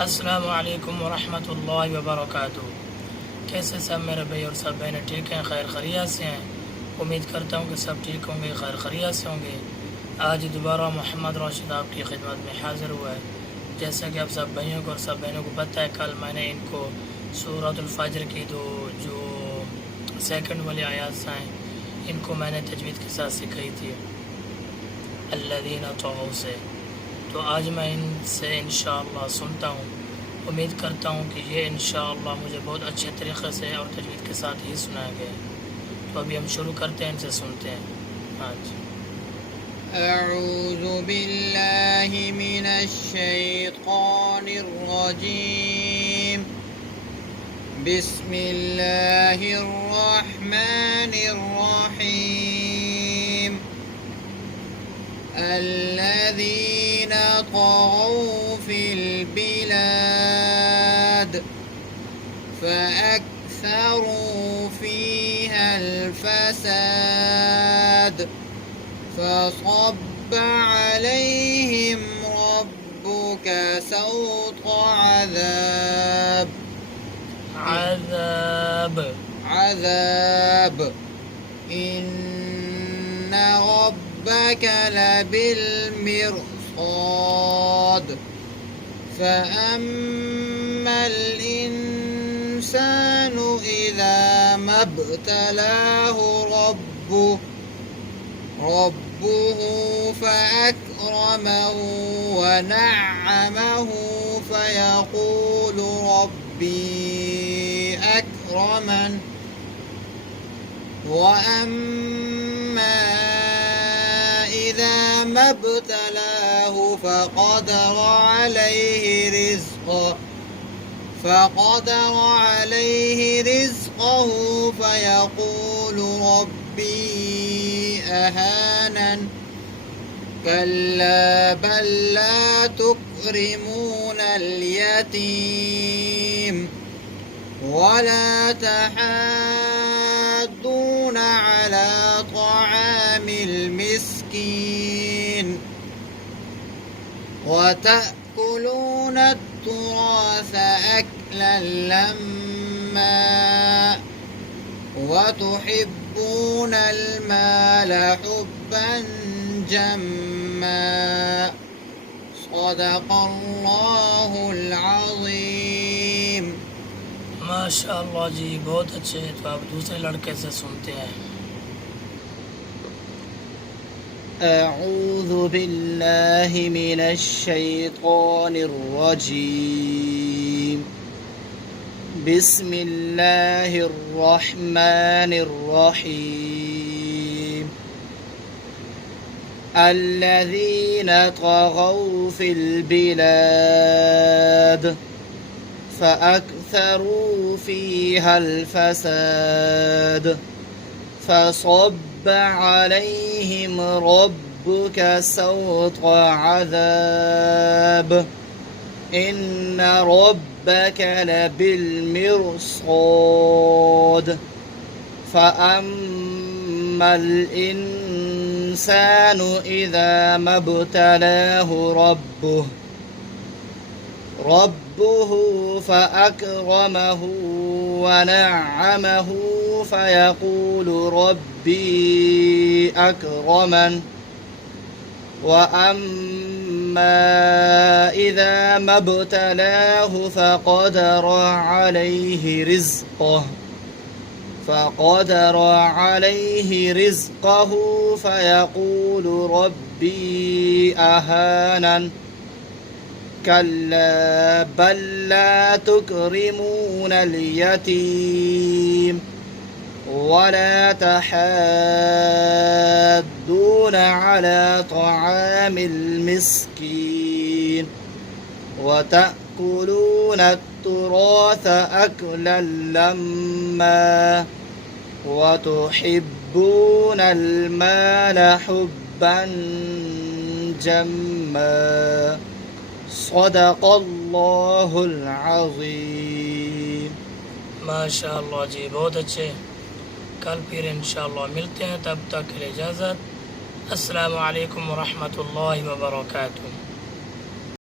अस्सलामु अलैकुम वरहमतुल्लाहि वबरकातुहू। कैसे सब मेरे भाई और सब बहनें ठीक हैं, खैर खैरियत से हैं। उम्मीद करता हूँ कि सब ठीक होंगे, खैर खैरियत से होंगे। आज दोबारा मोहम्मद राशिद आपकी खिदमत में हाज़िर हुआ है। जैसा कि आप सब भाइयों को और सब बहनों को पता है, कल मैंने इनको सूरतुल फज्र की जो सेकंड वाली आयात हैं, इनको मैंने तजवीद के साथ सिखाई थी अल्लज़ीना तग़ौ से। तो आज मैं इनसे इंशाअल्लाह सुनता हूँ। उम्मीद करता हूँ कि ये इंशाअल्लाह मुझे बहुत अच्छे तरीक़े से और तजवीद के साथ ही सुनाया गया। तो अभी हम शुरू करते हैं, इनसे सुनते हैं। हाँ जी। अऊज़ु बिल्लाहि मिनश शैतानिर रजीम। बिस्मिल्लाहिर रहमानिर रहीम। अल्लज़ीना तग़ौ फ़िल बिलाद फ़अक्सरू फ़ीहल फ़साद فصب عليهم ربك سوط عذاب إن ربك لبالمرصاد فأما الإنسان إذا ما ابتلاه ربه فأكرمه ونعمه فيقول ربي أكرمن وأما إذا ما ابتلاه فقدر عليه رزقه فيقول ربي أهانن كلا بل لا تكرمون اليتيم ولا تحاضون على طعام المسكين وتأكلون التراث أكلا لما وتحبون المال حبا جما صدق الله العظيم। माशाअल्लाह जी, बहुत अच्छे। तो आप दूसरे लड़के से सुनते हैं। أعوذ بالله من الشيطان الرجيم بسم الله الرحمن الرحيم الذين طغوا في البلاد فأكثروا فيها الفساد فصب عليهم ربك سوط عذاب إن ربك لبالمرصاد فأما الإنسان إذا ما ابتلاه ربه فأكرمه ونعمه فيقول ربي أكرمن وأما إذا ما ابتلاه فقدر عليه رزقه فيقول ربي أهانن كلا بل لا تكرمون اليتيم ولا تحاضون على طعام المسكين وتأكلون التراث أكلا لما وتحبون المال حبا جما صدق الله العظيम। माशाअल्लाह जी, बहुत अच्छे। कल फिर इंशाअल्लाह मिलते हैं, तब तक के लिए इजाज़त। अस्सलामु अलैकुम वरहमतुल्लाहि वबरकातुहू।